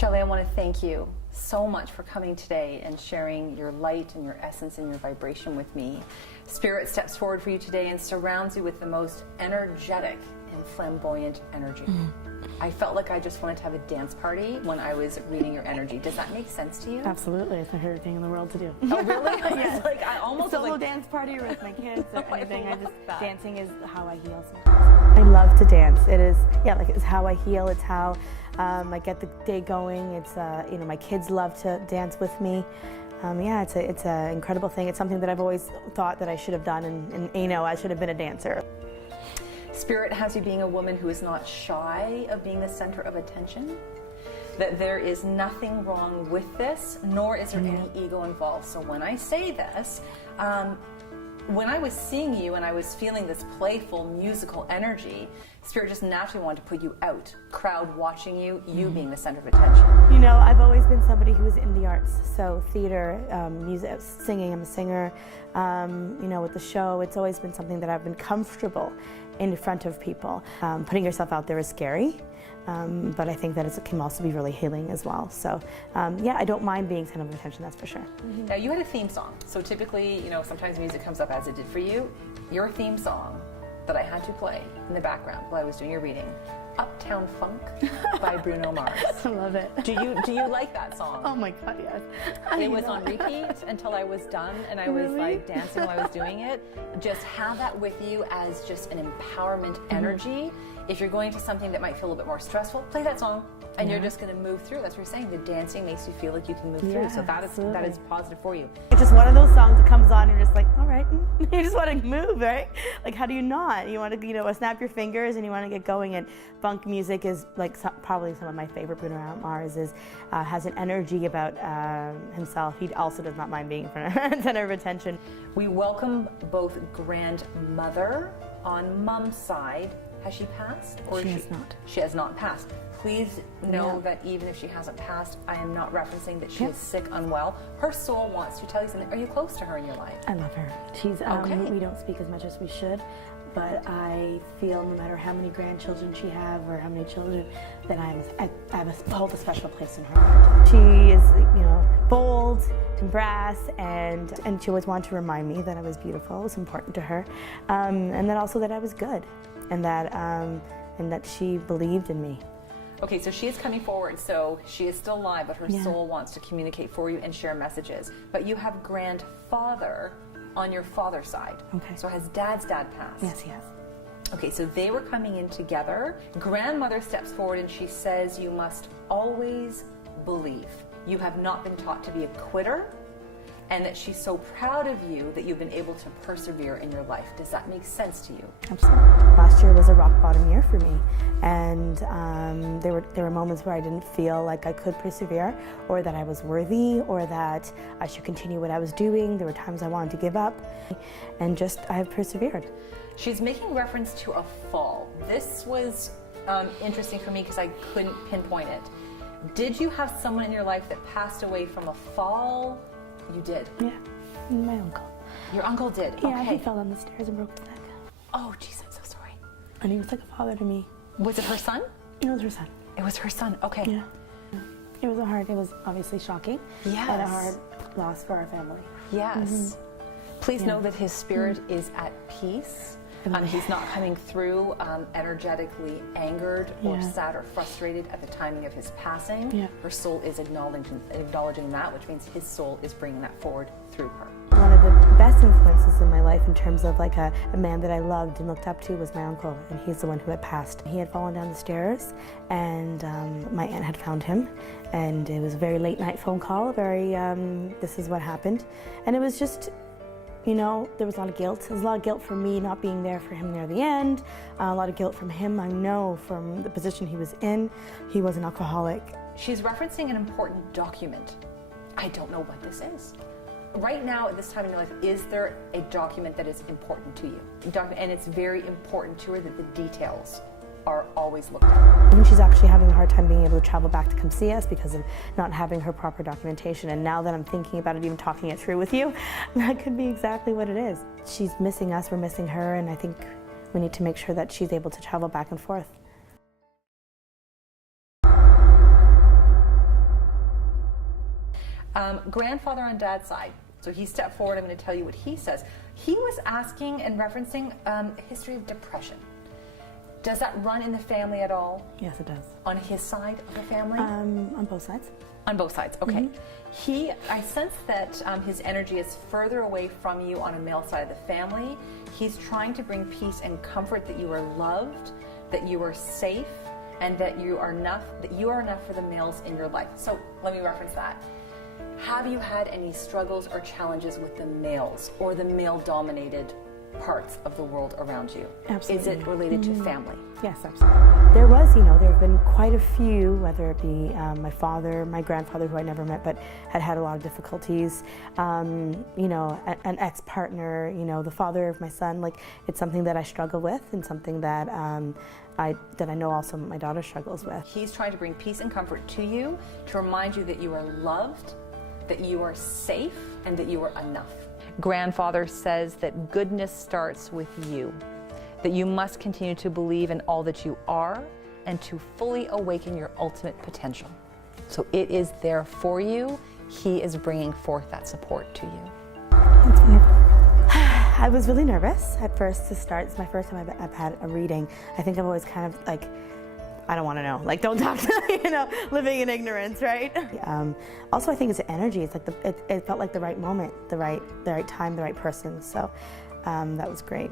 Shelly, I want to thank you so much for coming today and sharing your light and your essence and your vibration with me. Spirit steps forward for you today and surrounds you with the most energetic and flamboyant energy. I felt like I just wanted to have a dance party when I was reading your energy. Does that make sense to you? Absolutely. It's my favorite thing in the world to do. Oh, really? Yes. Like, I almost solo like, dance party or with my kids or anything. Dancing is how I heal sometimes. I love to dance. It is, it's how I heal. It's how I get the day going. It's, my kids love to dance with me. It's an incredible thing. It's something that I've always thought that I should have done, and I should have been a dancer. Spirit has you being a woman who is not shy of being the center of attention, that there is nothing wrong with this, nor is there any ego involved. So when I say this, when I was seeing you and I was feeling this playful musical energy, Spirit just naturally wanted to put you out, crowd watching you, you being the center of attention. I've always been somebody who was in the arts, so theater, music, singing. I'm a singer. With the show, it's always been something that I've been comfortable in front of people. Putting yourself out there is scary, but I think that it can also be really healing as well. So, I don't mind being center of attention, that's for sure. Now, you had a theme song. So typically, sometimes music comes up as it did for you. Your theme song that I had to play in the background while I was doing your reading, Uptown Funk by Bruno Mars. I love it. Do you like that song? Oh my God, yes. It was on repeat until I was done, and I was like dancing while I was doing it. Just have that with you as just an empowerment energy. If you're going to something that might feel a little bit more stressful, play that song, and you're just going to move through. That's what you're saying. The dancing makes you feel like you can move through. So that is positive for you. It's just one of those songs that comes on, and you're just like, all right, you just want to move, right? Like, how do you not? You want to, snap your fingers, and you want to get going. And funk music is like probably some of my favorite. Bruno Mars has an energy about himself. He also does not mind being in center of attention. We welcome both grandmother on mom's side. Has she passed? Or she has not. She has not passed. Please know that even if she hasn't passed, I am not referencing that she is sick, unwell. Her soul wants to tell you something. Are you close to her in your life? I love her. She's we don't speak as much as we should, but I feel no matter how many grandchildren she has or how many children, that I hold a special place in her heart. She is, bold and brass, and she always wanted to remind me that I was beautiful. It was important to her, and that also that I was good, and that she believed in me. Okay, so she is coming forward, so she is still alive, but her soul wants to communicate for you and share messages. But you have grandfather on your father's side. Okay. So has dad's dad passed? Yes, he has. Okay, so they were coming in together. Grandmother steps forward and she says you must always believe. You have not been taught to be a quitter, and that she's so proud of you that you've been able to persevere in your life. Does that make sense to you? Absolutely. Last year was a rock bottom year for me, and there were moments where I didn't feel like I could persevere, or that I was worthy, or that I should continue what I was doing. There were times I wanted to give up, and I have persevered. She's making reference to a fall. This was interesting for me because I couldn't pinpoint it. Did you have someone in your life that passed away from a fall? You did? Yeah, my uncle. Your uncle did? Yeah, okay. He fell down the stairs and broke his neck. Oh, jeez, I'm so sorry. And he was like a father to me. Was it her son? It was her son. It was her son, okay. Yeah. It was obviously shocking. Yes. And a hard loss for our family. Yes. Please know that his spirit is at peace. He's not coming through energetically angered or sad or frustrated at the timing of his passing. Yeah. Her soul is acknowledging that, which means his soul is bringing that forward through her. One of the best influences in my life in terms of like a man that I loved and looked up to was my uncle, and he's the one who had passed. He had fallen down the stairs, and my aunt had found him, and it was a very late night phone call, this is what happened. And it was just, there was a lot of guilt. There was a lot of guilt for me not being there for him near the end. A lot of guilt from him. I know from the position he was in, he was an alcoholic. She's referencing an important document. I don't know what this is. Right now, at this time in your life, is there a document that is important to you? And it's very important to her that the details are always looked at. Even she's actually having a hard time being able to travel back to come see us because of not having her proper documentation. And now that I'm thinking about it, even talking it through with you, that could be exactly what it is. She's missing us, we're missing her, and I think we need to make sure that she's able to travel back and forth. Grandfather on dad's side. So he stepped forward. I'm going to tell you what he says. He was asking and referencing a history of depression. Does that run in the family at all? Yes, it does. On his side of the family? On both sides. On both sides, okay. I sense that his energy is further away from you on a male side of the family. He's trying to bring peace and comfort that you are loved, that you are safe, and that you are enough for the males in your life. So let me reference that. Have you had any struggles or challenges with the males or the male-dominated parts of the world around you? Absolutely. Is it related to family? Yes, absolutely. There was, there have been quite a few, whether it be my father, my grandfather, who I never met, but had a lot of difficulties, an ex-partner, the father of my son. Like, it's something that I struggle with, and something that I know also my daughter struggles with. He's trying to bring peace and comfort to you, to remind you that you are loved, that you are safe, and that you are enough. Grandfather says that goodness starts with you, that you must continue to believe in all that you are and to fully awaken your ultimate potential. So it is there for you. He is bringing forth that support to you. That's weird. I was really nervous at first to start. It's my first time I've had a reading. I think I've always kind of like, I don't want to know. Like, don't talk to living in ignorance, right? Also, I think it's energy. It's like it felt like the right moment, the right time, the right person. So that was great.